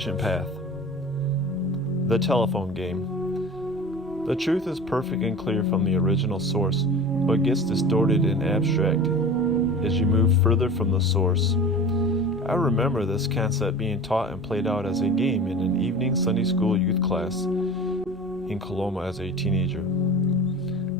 ancient path. The telephone game. The truth is perfect and clear from the original source, but gets distorted and abstract as you move further from the source. I remember this concept being taught and played out as a game in an evening Sunday school youth class in Coloma as a teenager.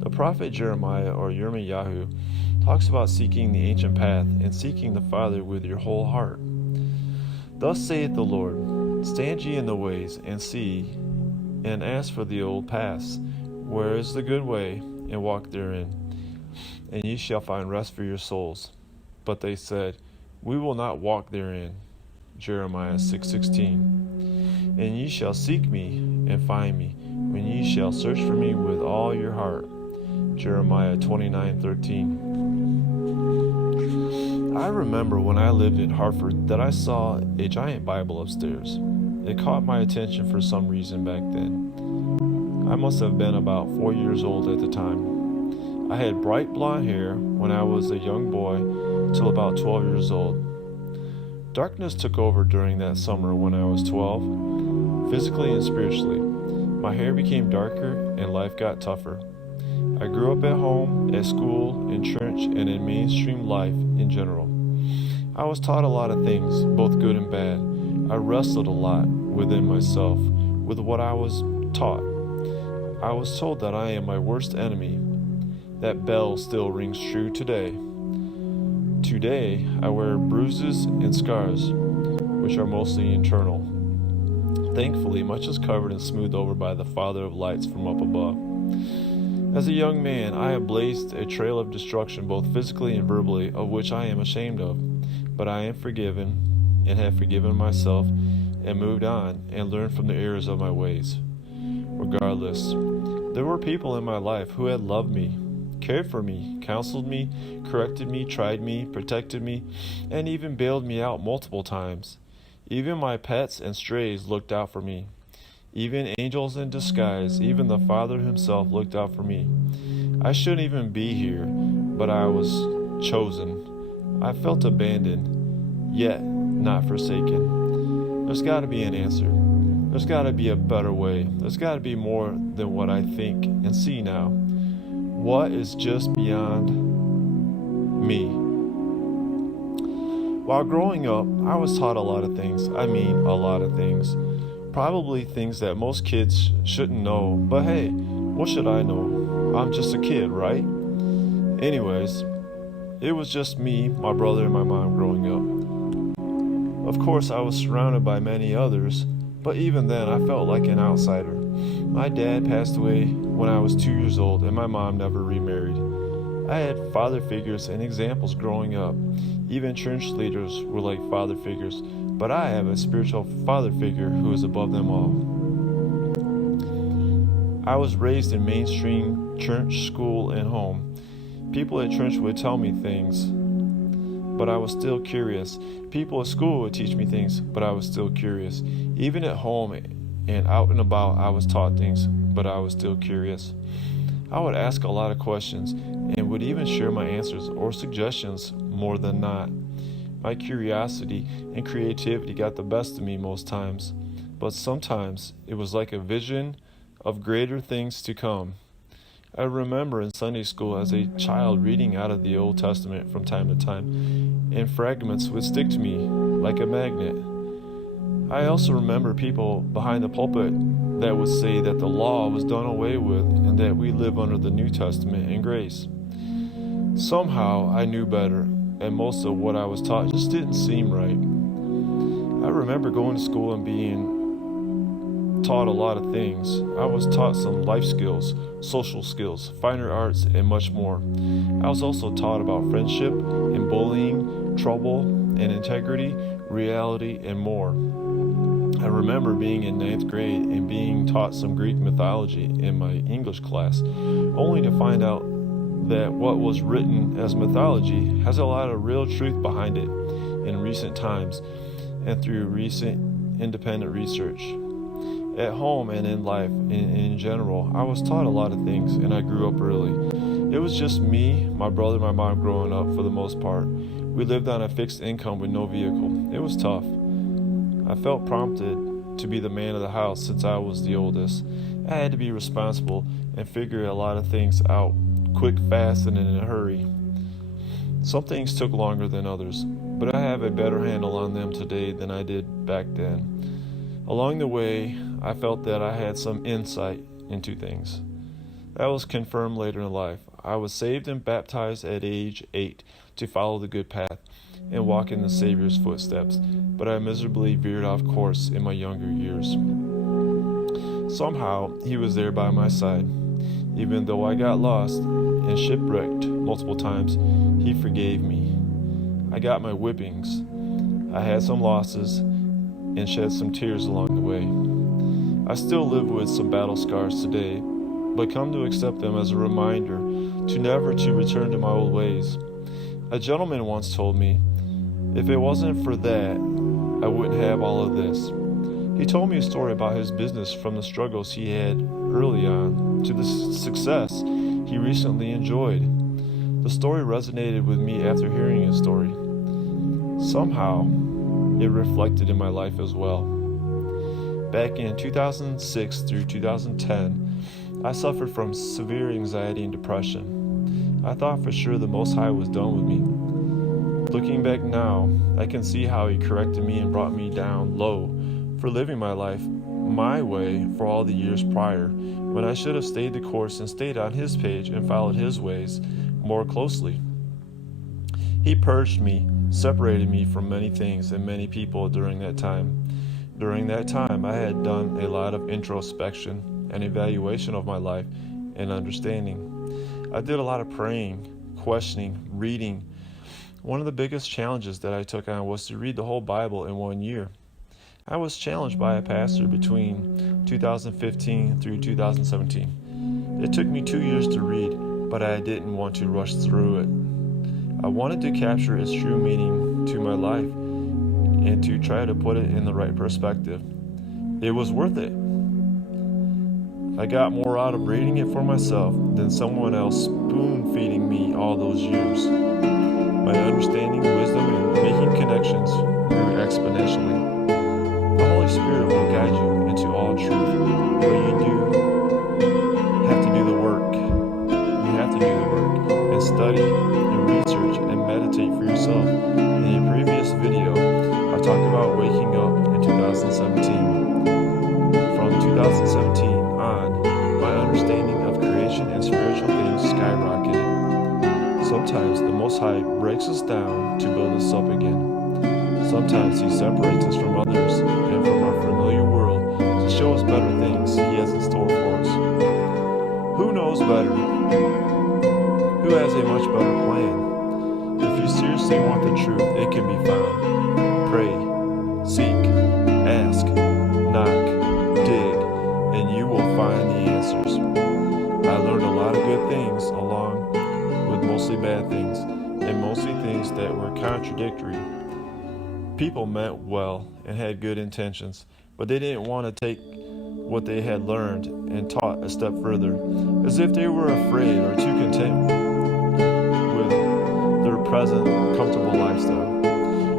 The prophet Jeremiah, or Yirmiyahu, talks about seeking the ancient path and seeking the Father with your whole heart. Thus saith the Lord, stand ye in the ways, and see, and ask for the old paths, where is the good way, and walk therein, and ye shall find rest for your souls. But they said, we will not walk therein. Jeremiah 6:16. And ye shall seek me, and find me, when ye shall search for me with all your heart. Jeremiah 29:13. I remember when I lived in Hartford that I saw a giant Bible upstairs. It caught my attention for some reason back then. I must have been about 4 years old at the time. I had bright blonde hair when I was a young boy till about 12 years old. Darkness took over during that summer when I was 12, physically and spiritually. My hair became darker and life got tougher. I grew up at home, at school, in church, and in mainstream life in general. I was taught a lot of things, both good and bad. I wrestled a lot within myself with what I was taught. I was told that I am my worst enemy. That bell still rings true today. Today, I wear bruises and scars, which are mostly internal. Thankfully, much is covered and smoothed over by the Father of lights from up above. As a young man, I have blazed a trail of destruction both physically and verbally, of which I am ashamed of. But I am forgiven, and have forgiven myself, and moved on, and learned from the errors of my ways. Regardless, there were people in my life who had loved me, cared for me, counseled me, corrected me, tried me, protected me, and even bailed me out multiple times. Even my pets and strays looked out for me. Even angels in disguise, even the Father himself looked out for me. I shouldn't even be here, but I was chosen. I felt abandoned, yet not forsaken. There's got to be an answer. There's got to be a better way. There's got to be more than what I think and see now. What is just beyond me? While growing up, I was taught a lot of things. I mean, a lot of things. Probably things that most kids shouldn't know, but hey, what should I know? I'm just a kid, right? Anyways, it was just me, my brother, and my mom growing up. Of course, I was surrounded by many others, but even then, I felt like an outsider. My dad passed away when I was 2 years old, and my mom never remarried. I had father figures and examples growing up. Even church leaders were like father figures, but I have a spiritual father figure who is above them all. I was raised in mainstream church, school, and home. People at church would tell me things, but I was still curious. People at school would teach me things, but I was still curious. Even at home and out and about, I was taught things, but I was still curious. I would ask a lot of questions and would even share my answers or suggestions more than not. My curiosity and creativity got the best of me most times, but sometimes it was like a vision of greater things to come. I remember in Sunday school as a child reading out of the Old Testament from time to time, and fragments would stick to me like a magnet. I also remember people behind the pulpit that would say that the law was done away with and that we live under the New Testament and grace. Somehow I knew better, and most of what I was taught just didn't seem right. I remember going to school and being taught a lot of things. I was taught some life skills, social skills, finer arts, and much more. I was also taught about friendship and bullying, trouble and integrity, reality, and more. I remember being in 9th grade and being taught some Greek mythology in my English class, only to find out that what was written as mythology has a lot of real truth behind it in recent times and through recent independent research. At home and in life in general, I was taught a lot of things, and I grew up early. It was just me, my brother, and my mom growing up for the most part. We lived on a fixed income with no vehicle. It was tough. I felt prompted to be the man of the house since I was the oldest. I had to be responsible and figure a lot of things out quick, fast, and in a hurry. Some things took longer than others, but I have a better handle on them today than I did back then. Along the way, I felt that I had some insight into things. That was confirmed later in life. I was saved and baptized at age 8 to follow the good path and walk in the Savior's footsteps, but I miserably veered off course in my younger years. Somehow, He was there by my side. Even though I got lost and shipwrecked multiple times, He forgave me. I got my whippings. I had some losses and shed some tears along the way. I still live with some battle scars today, but come to accept them as a reminder to never to return to my old ways. A gentleman once told me, if it wasn't for that, I wouldn't have all of this. He told me a story about his business from the struggles he had early on to the success he recently enjoyed. The story resonated with me after hearing his story. Somehow, it reflected in my life as well. Back in 2006 through 2010, I suffered from severe anxiety and depression. I thought for sure the Most High was done with me. Looking back now, I can see how He corrected me and brought me down low for living my life my way for all the years prior, when I should have stayed the course and stayed on His page and followed His ways more closely. He purged me, separated me from many things and many people during that time. During that time, I had done a lot of introspection and evaluation of my life and understanding. I did a lot of praying, questioning, reading. One of the biggest challenges that I took on was to read the whole Bible in 1 year. I was challenged by a pastor between 2015 through 2017. It took me 2 years to read, but I didn't want to rush through it. I wanted to capture its true meaning to my life and to try to put it in the right perspective. It was worth it. I got more out of reading it for myself than someone else spoon-feeding me all those years. My understanding, wisdom, and making connections grew exponentially. The Holy Spirit will guide you into all truth, but you do have to do the work. You have to do the work and study and research and meditate for yourself. In a previous video, I talked about waking up in 2017. From 2017 on, my understanding of creation and spiritual things skyrocketed. Sometimes the Most High breaks us down to build us up again. Sometimes He separates us from others and from our familiar world to show us better things He has in store for us. Who knows better? Who has a much better plan? If you seriously want the truth, it can be found. Pray, seek, ask, knock, dig, and you will find the answers. I learned a lot of good things along with mostly bad things, and mostly things that were contradictory. People meant well and had good intentions, but they didn't want to take what they had learned and taught a step further, as if they were afraid or too content with their present comfortable lifestyle.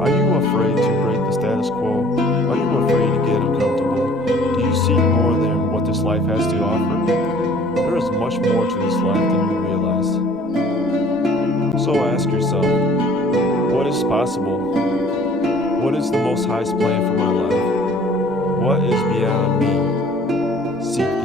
Are you afraid to break the status quo? Are you afraid to get uncomfortable? Do you seek more than what this life has to offer? There is much more to this life than you realize. So ask yourself, what is possible? What is the Most High's plan for my life? What is beyond me? Seek